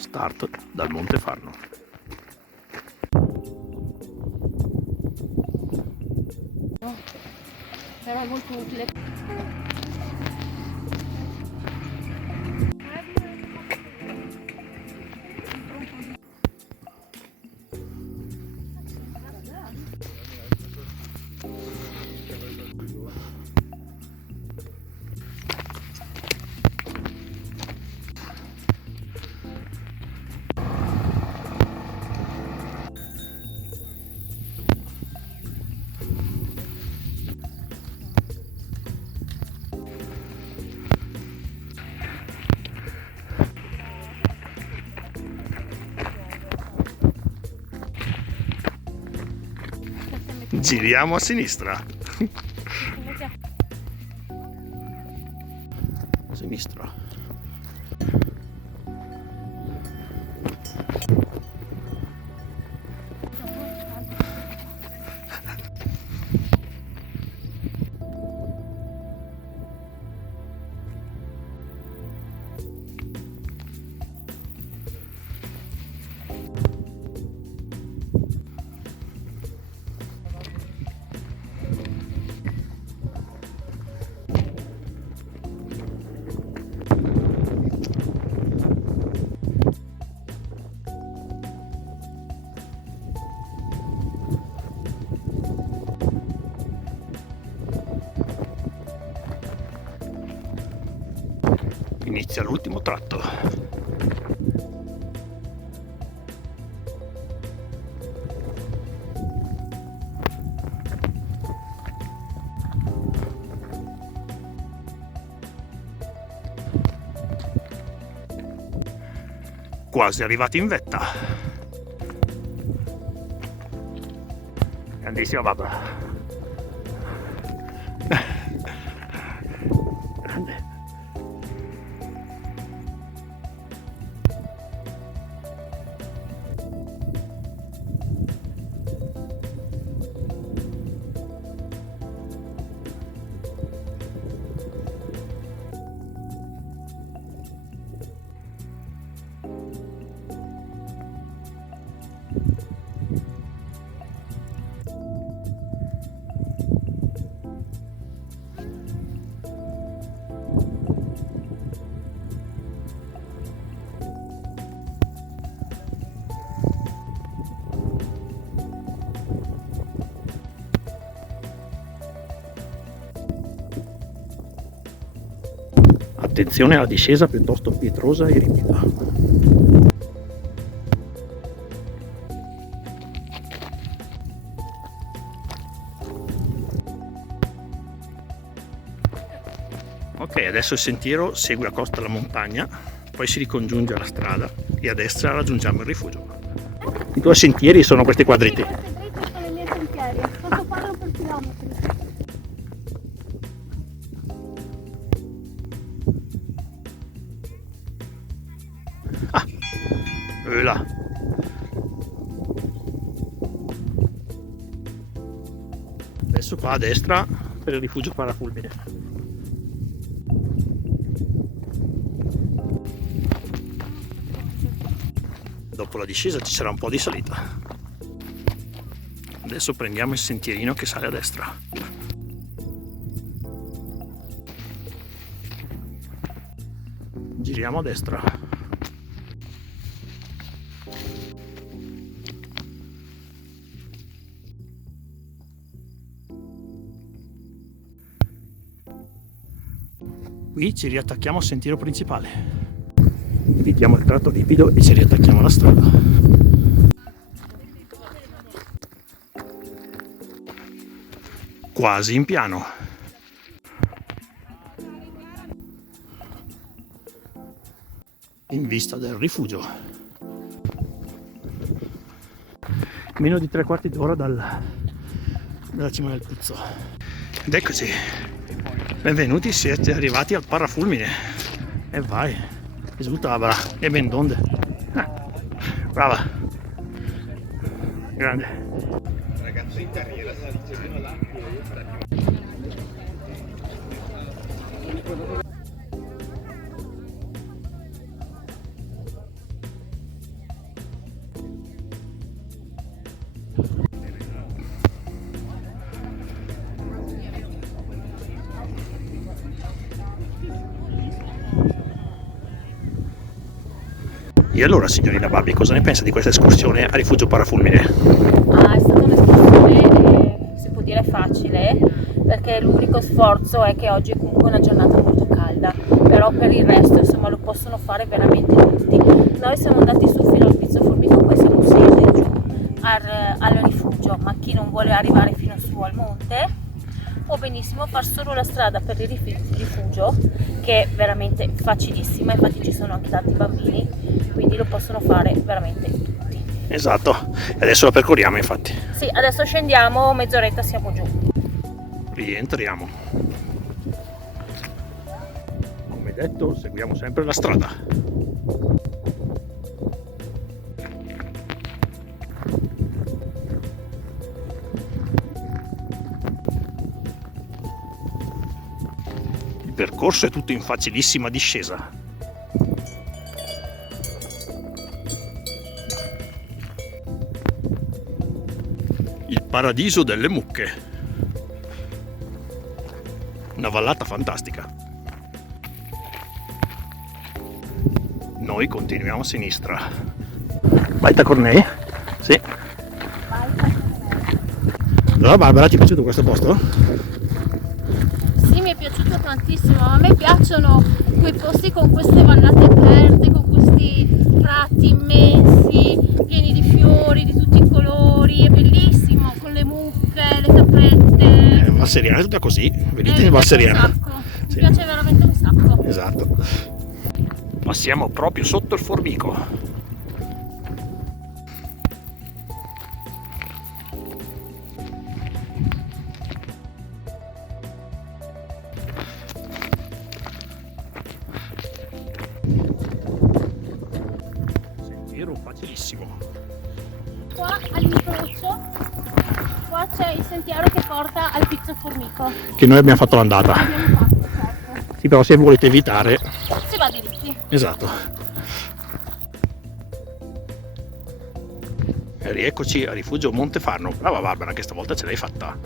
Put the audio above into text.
Start dal Monte Farno. Però è molto utile. Giriamo a sinistra. A sinistra. Inizia l'ultimo tratto. Quasi arrivati in vetta. Grandissima babba. Grande. Attenzione alla discesa piuttosto pietrosa e ripida. Ok, adesso il sentiero segue la costa della montagna, poi si ricongiunge alla strada e a destra raggiungiamo il rifugio. I due sentieri sono questi quadretti. Questi sono i miei sentieri, posso farlo per chilometri. Là. Adesso qua a destra per il rifugio parafulmine. Dopo la discesa ci sarà un po' di salita. Adesso prendiamo il sentierino che sale a destra. Giriamo a destra. Qui ci riattacchiamo al sentiero principale. Evitiamo il tratto ripido e ci riattacchiamo alla strada. Quasi in piano. In vista del rifugio. Meno di 3/4 d'ora dalla cima del Puzzo. Ed eccoci. Benvenuti, siete arrivati al parafulmine. E vai, risultava e ben donde. Brava. Grande. Ragazzo in carriera sta dicendo là. E allora, signorina Babi, cosa ne pensa di questa escursione a Rifugio Parafulmine? Ah, è stata un'escursione, si può dire facile, perché l'unico sforzo è che oggi è comunque una giornata molto calda, però per il resto insomma lo possono fare veramente tutti. Noi siamo andati su fino al Pizzo Formico, poi siamo scesi giù al rifugio, ma chi non vuole arrivare fino su al monte può benissimo far solo la strada per il rifugio, che è veramente facilissima, infatti ci sono anche tanti bambini, quindi lo possono fare veramente tutti. Esatto, e adesso la percorriamo infatti. Sì, adesso scendiamo, mezz'oretta siamo giù. Rientriamo. Come detto, seguiamo sempre la strada. Il percorso è tutto in facilissima discesa. Il paradiso delle mucche. Una vallata fantastica. Noi continuiamo a sinistra. Vai Tacornei? Sì. Allora Barbara, ti è piaciuto questo posto? Sì, mi è piaciuto tantissimo, a me piacciono quei posti con queste vallate aperte, con questi prati immensi, pieni di fiori di tutti i colori, è bellissimo, con le mucche, le caprette. Val Seriana è tutta così, vedete in Val Seriana. Mi piace veramente un sacco. Esatto. Ma siamo proprio sotto il Formico. Sentiero facilissimo. Qua all'incrocio, qua c'è il sentiero che porta al Pizzo Formico. Che noi abbiamo fatto l'andata. Abbiamo fatto, certo. Sì, però se volete evitare. Si va diritti. Esatto. E rieccoci a Rifugio Montefarno. Brava Barbara, che stavolta ce l'hai fatta.